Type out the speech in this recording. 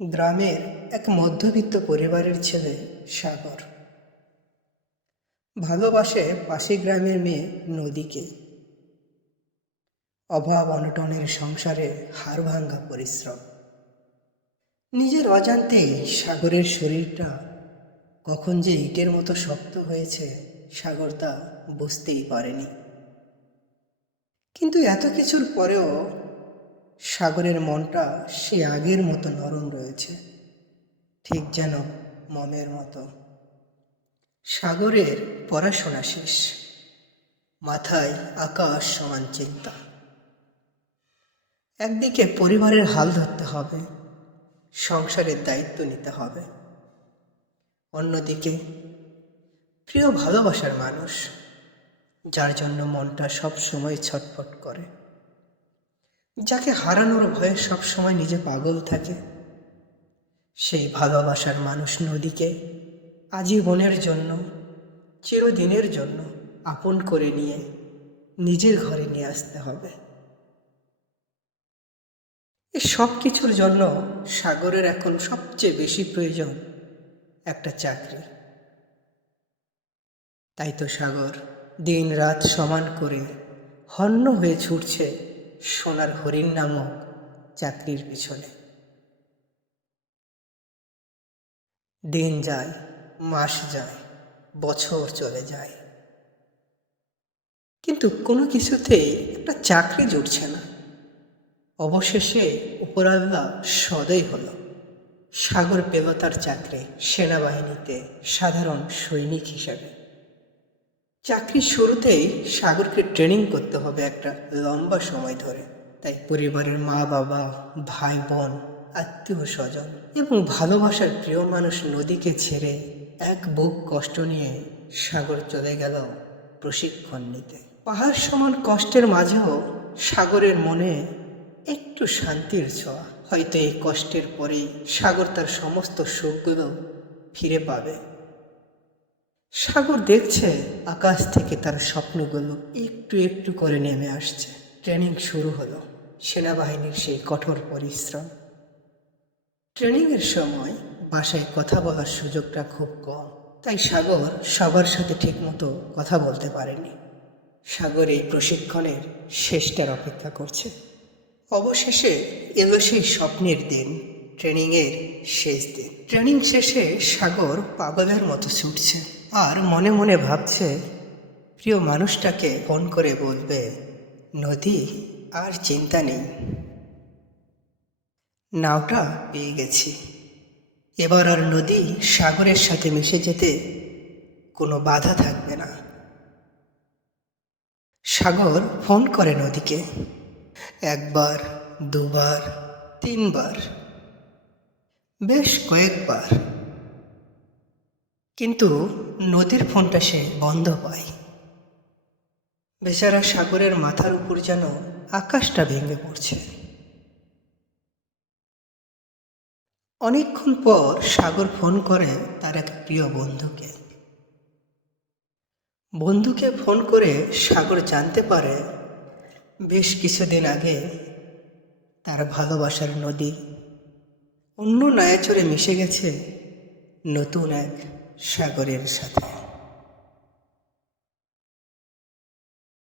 গ্রামের এক মধ্যবিত্ত পরিবারের ছেলে সাগর ভালোবাসে পাশের গ্রামের মেয়ে নদীকে। অভাব অনটনের সংসারে হাড়ভাঙ্গা পরিশ্রম। নিজের অজান্তেই সাগরের শরীরটা কখন যে ইটের মতো শক্ত হয়েছে সাগর তা বুঝতেই পারেনি। কিন্তু এত কিছুর পরেও সাগরের মনটা সে আগের মতো নরম রয়েছে, ঠিক যেন মমের মতো। সাগরের পড়াশোনা শেষ, মাথায় আকাশ সমান চিন্তা। একদিকে পরিবারের হাল ধরতে হবে, সংসারের দায়িত্ব নিতে হবে, অন্যদিকে প্রিয় ভালোবাসার মানুষ, যার জন্য মনটা সব সময় ছটফট করে, যাকে হারানোর ভয়ে সব সময় নিজে পাগল থাকে। সেই ভালোবাসার মানুষ নদীকে আজীবনের জন্য, চিরদিনের জন্য আপন করে নিয়ে নিজের ঘরে নিয়ে আসতে হবে। এই সব কিছুর জন্য সাগরের এখন সবচেয়ে বেশি প্রয়োজন একটা চাকরি। তাই তো সাগর দিন রাত সমান করে হন্য হয়ে ছুটছে সোনার হরিণ নামক চাকরির পিছনে। দিন যায়, মাস যায়, বছর চলে যায়, কিন্তু কোনো কিছুতেই একটা চাকরি জুটছে না। অবশেষে উপরাল্লাহ সদয় হলো, সাগর পেল তার চাকরি সেনাবাহিনীতে সাধারণ সৈনিক হিসাবে। চাকরির শুরুতেই সাগরকে ট্রেনিং করতে হবে একটা লম্বা সময় ধরে। তাই পরিবারের মা বাবা, ভাই বোন, আত্মীয় স্বজন এবং ভালোবাসার প্রিয় মানুষ নদীকে ছেড়ে এক বুক কষ্ট নিয়ে সাগর চলে গেল প্রশিক্ষণ নিতে। পাহাড় সমান কষ্টের মাঝেও সাগরের মনে একটু শান্তির ছোঁয়া। হয়তো এই কষ্টের পরেই সাগর তার সমস্ত সুখগুলো ফিরে পাবে। সাগর দেখছে আকাশ থেকে তার স্বপ্নগুলো একটু একটু করে নেমে আসছে। ট্রেনিং শুরু হলো, সেনাবাহিনীর সেই কঠোর পরিশ্রম। ট্রেনিংয়ের সময় বাসায় কথা বলার সুযোগটা খুব কম, তাই সাগর সবার সাথে ঠিকমতো কথা বলতে পারেনি। সাগর এই প্রশিক্ষণের শেষটার অপেক্ষা করছে। অবশেষে এলো সেই স্বপ্নের দিন, ট্রেনিংয়ের শেষ দিন। ট্রেনিং শেষে সাগর পাগলের মতো ছুটছে আর মনে মনে ভাবছে প্রিয় মানুষটাকে ফোন করে বলবে, নদী আর চিন্তা নেই, নাওটা পেয়ে গেছি, এবার আর নদী সাগরের সাথে মিশে যেতে কোনো বাধা থাকবে না। সাগর ফোন করে নদীকে, একবার, দুবার, তিনবার, বেশ কয়েকবার, কিন্তু নদীর ফোনটা সে বন্ধ পায়। বেচারা সাগরের মাথার উপর যেন আকাশটা ভেঙে পড়ছে। অনেকক্ষণ পর সাগর ফোন করে তার এক প্রিয় বন্ধুকে। বন্ধুকে ফোন করে সাগর জানতে পারে বেশ কিছুদিন আগে তার ভালোবাসার নদী অন্য নায়াচরে মিশে গেছে নতুন এক সাগরের সাথে।